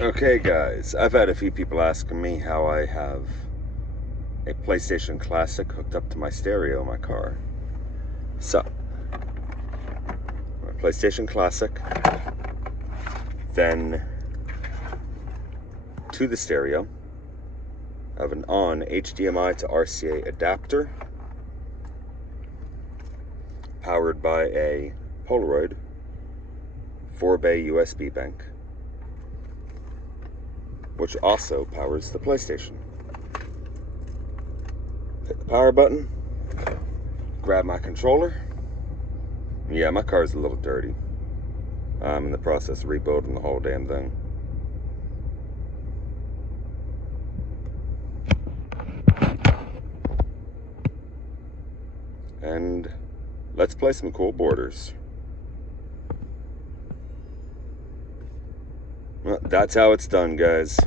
Okay guys, I've had a few people asking me how I have a PlayStation Classic hooked up to my stereo in my car. So, my PlayStation Classic, then to the stereo, I have an on HDMI to RCA adapter, powered by a Polaroid 4-bay USB bank, which also powers the PlayStation. Hit the power button, grab my controller. Yeah, my car's a little dirty. I'm in the process of rebuilding the whole damn thing. And let's play some cool borders. Well, that's how it's done, guys.